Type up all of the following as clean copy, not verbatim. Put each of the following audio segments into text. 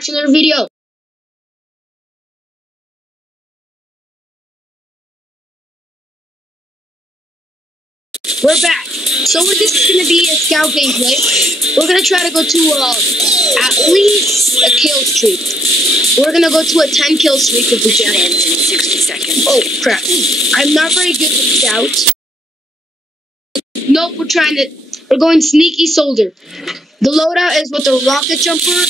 back to another video. We're back. So this is going to be a scout gameplay. We're going to try to go to at least a kill streak. We're going to go to a 10 kill streak if we can. Ends in 60 seconds. Oh, crap. I'm not very good with scout. Nope, we're going sneaky soldier. The loadout is with the rocket jumper.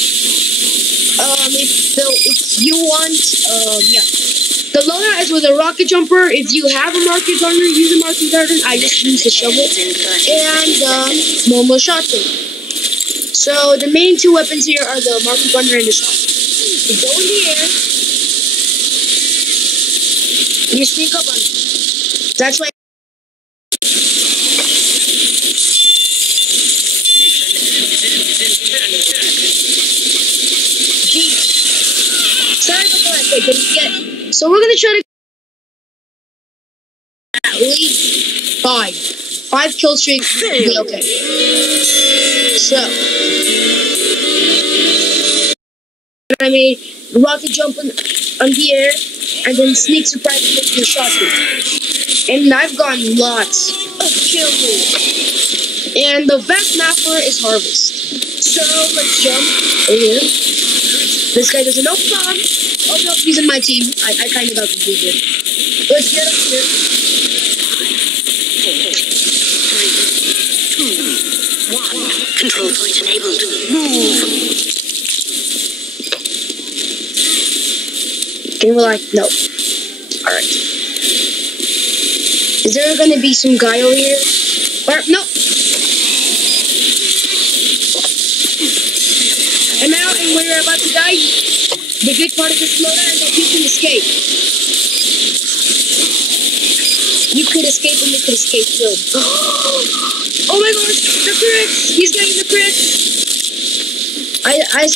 If you want, yeah. The loadout is with a rocket jumper. If you have a market gunner, use a market gunner. I just use the shovel. And normal shotgun. So the main two weapons here are the market gunner and the shotgun. You go in the air. You sneak up on them. That's why. Sorry about that, I couldn't get. So we're gonna try to at least 5 kill streaks will be okay. So I made rocket jump on the air and then sneak surprise with the shotgun. And I've gotten lots of kills. And the best mapper is Harvest. So let's jump over here. This guy doesn't know bomb. Oh no, he's in my team. I kind of got confused. Let's get up here. 5, 4, 3, 2, 1. Control point enabled. Move. And we're like, no. Alright. Is there gonna be some guy over here? Or, no. I'm out, and when you're about to die, the good part of this loadout is that you can escape. You could escape and you could escape too. Oh my gosh, the crits! He's getting the crits! I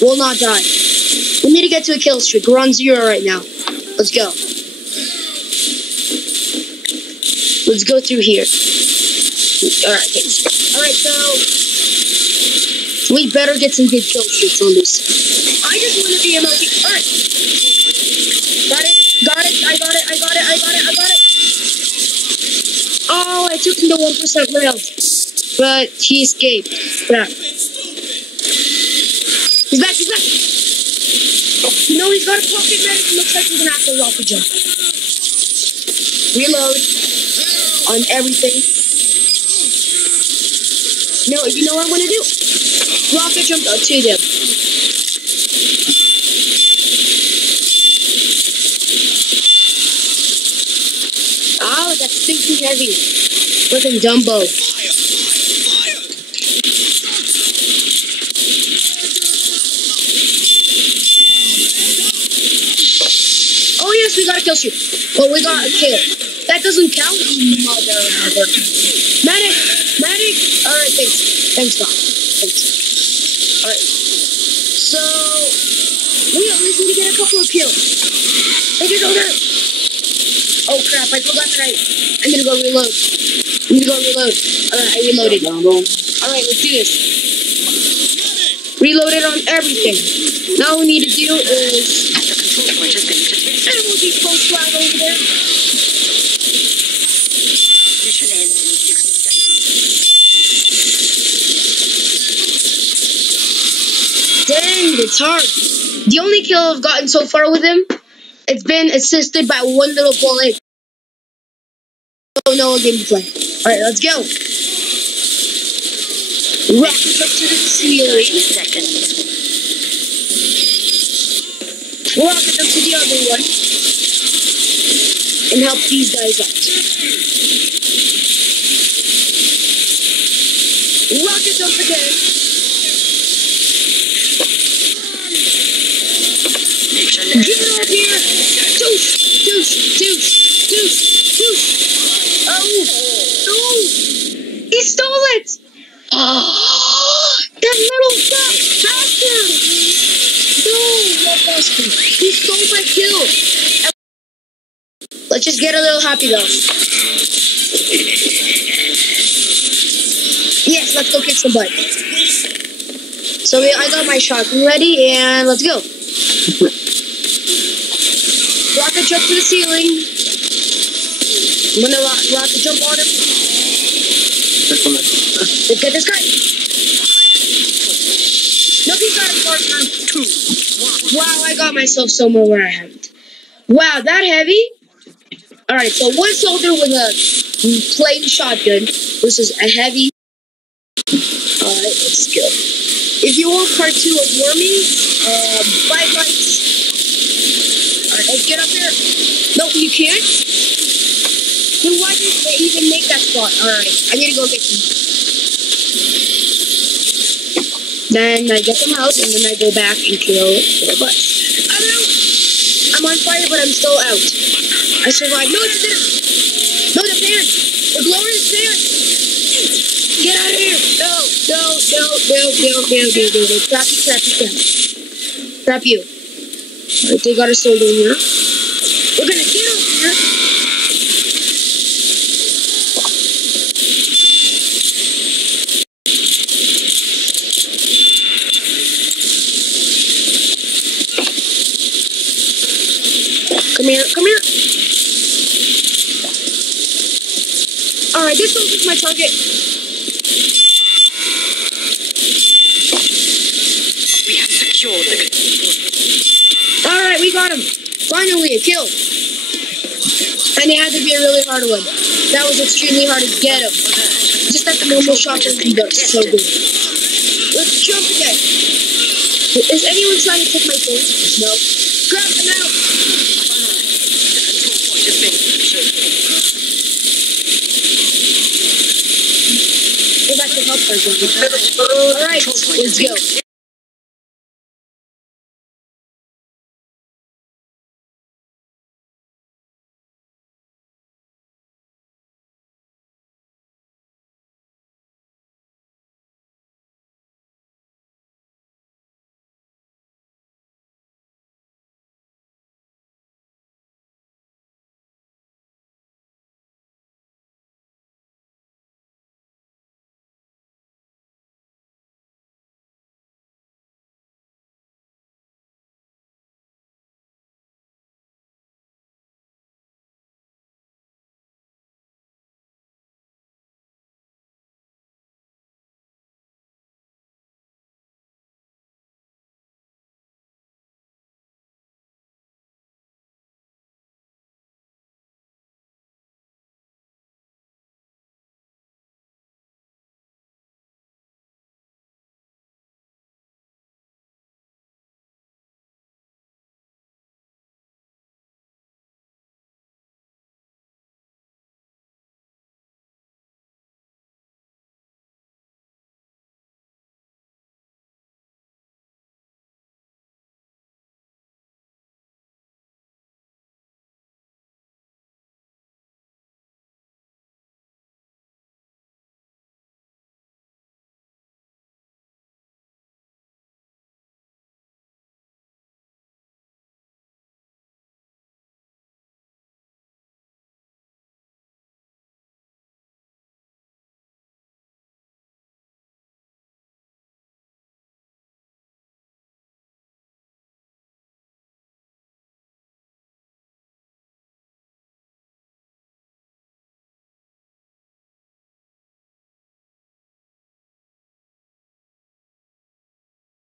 will not die. We need to get to a kill streak. We're on 0 right now. Let's go. Let's go through here. Alright, so we better get some good kill streaks on this. I just want to be MLG. Alright. Got it. I got it. Oh, I took him to 1% rail. But he escaped. Crap. He's back. No, he's got a pocket medic. It looks like he's gonna have to rocket jump. Reload on everything. No, you know what I'm gonna do? Rocket jump to them. Oh, that's stinking heavy. Looking Dumbo. Oh yes, we got a kill streak. Well, we got a kill. That doesn't count, mother. Medic! Alright, thanks, God. Alright. So, we at least need to get a couple of kills. Hey, get over there! Oh crap, I forgot that I need to go reload. Alright, I reloaded. Alright, let's do this. Reloaded on everything. Now all we need to do is MLG post flag over there. Mission ends in 60 seconds. Dang, it's hard. The only kill I've gotten so far with him, it's been assisted by one little bullet. Oh no, game to play. Alright, let's go. Rocket up to the ceiling. 30 seconds. Rocket up to the other one. And help these guys out. Rocket jump again. Get it up here! Deuce! Oh! No! He stole it! Oh! That little bastard! No, that bastard! He stole my kill! Let's just get a little happy though. Yes, let's go kick some butt. So I got my shotgun ready, and let's go. Rocket jump to the ceiling. I'm gonna rocket jump on him. Let's get this guy. No, he got his partner. Wow, I got myself somewhere where I haven't. Wow, that heavy? Alright, so one soldier with a plain shotgun versus a heavy. Alright, let's go. If you want part 2 of Wormies, 5 likes. Alright, let's get up here. No, you can't? Then why did they even make that spot? Alright, I need to go get some. Then I get some health, and then I go back and kill the bus. I'm on fire, but I'm still out. I survived. No, it's there. No, the fan. The blower is there. Get out of here. No. Trap you. Trap you. Alright, they got a soldier here. We're gonna get over here. Come here. Alright, this soldier's my target. We have secured the control. Alright, we got him. Finally, a kill. And it had to be a really hard one. That was extremely hard to get him. Just like the normal shotgun does. So good. Let's jump again. Is anyone trying to take my phone? No. Grab them out. Go back to help. Alright, let's go.